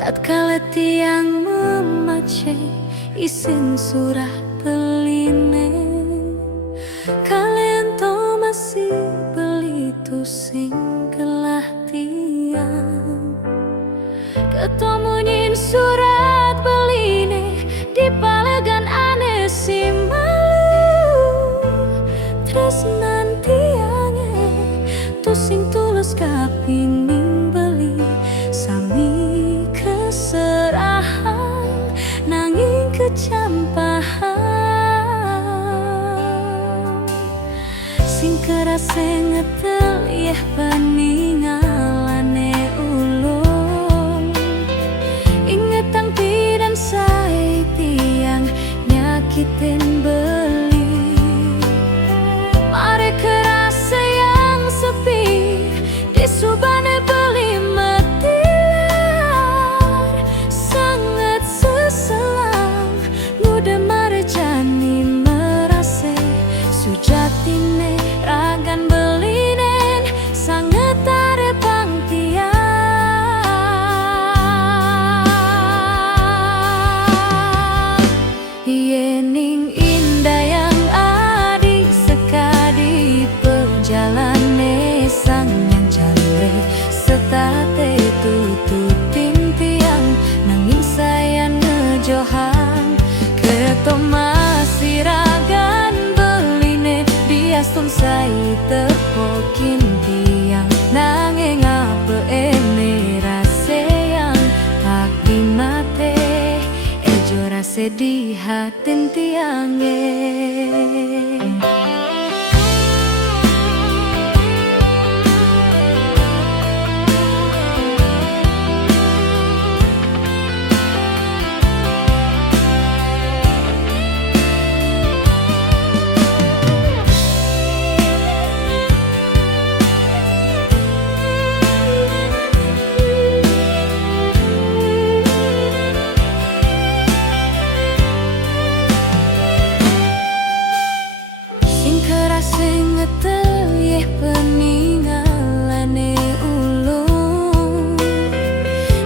tatkala tiang memace isin surah beline, kalian to masih beli tusing kelah tiang ketemunyin surat beline di palegan aneh si malu. Terus nanti tusing tulus kapining beli sami keserahan nanging kecampahan sing kerasa ngetel yeh paningalane ulung ingetang pidan say tiang nyakitin beli mare kerasa yang sepi di subane beli metilar sangat seselang muda marjani merase sujatine ragan belinen sangat tare pangtian yening indah yang adi sekadi perjalane sang yang cale setate tututin tiang nanging sayan ngejohan ketomasi ragan beline diastun sai tepokin tiang nanging apa ene rase yang tak dimate ejo rase di hatin tiange. Sing ngetel yeh peningalane ulung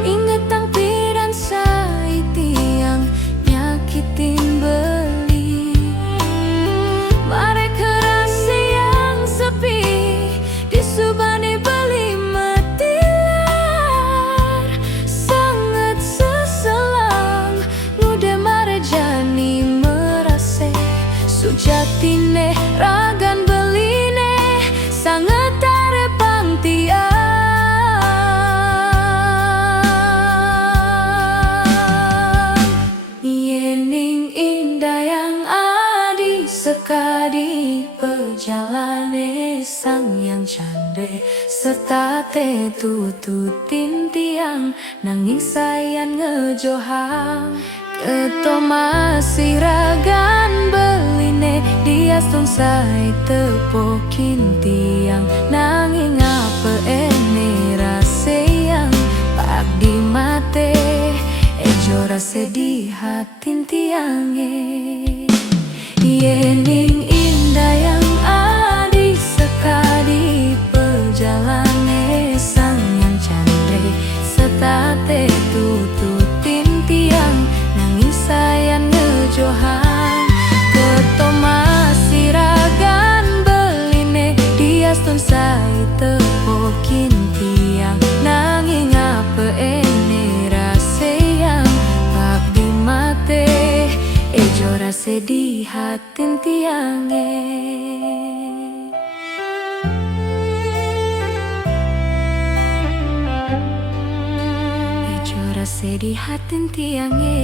ingetang pidan say tiang nyakitin beli mare kerasa yang sepi di subane beli metilar sangat seselang muda marjani merase sujatine ragan beline sangat tare pangtian yening indah yang adi sekadi perjalane sang yang cande setate tututin tiang nanging sayan ngejohang ketomasi ragan beline diastun sai tepokin tiang nanging apa ene rase yang pak dimate ejo rase di hatin tiange yening indah yang adi sekadi perjalane sang yang cande setate tututin tiang nanging sayan ngejohan ketomasi ragan beline diastun sai tepokin tiang nanging apa ene rase yang tak dimate ejo rase di hatin tiange. Ejo rase di hatin tiange.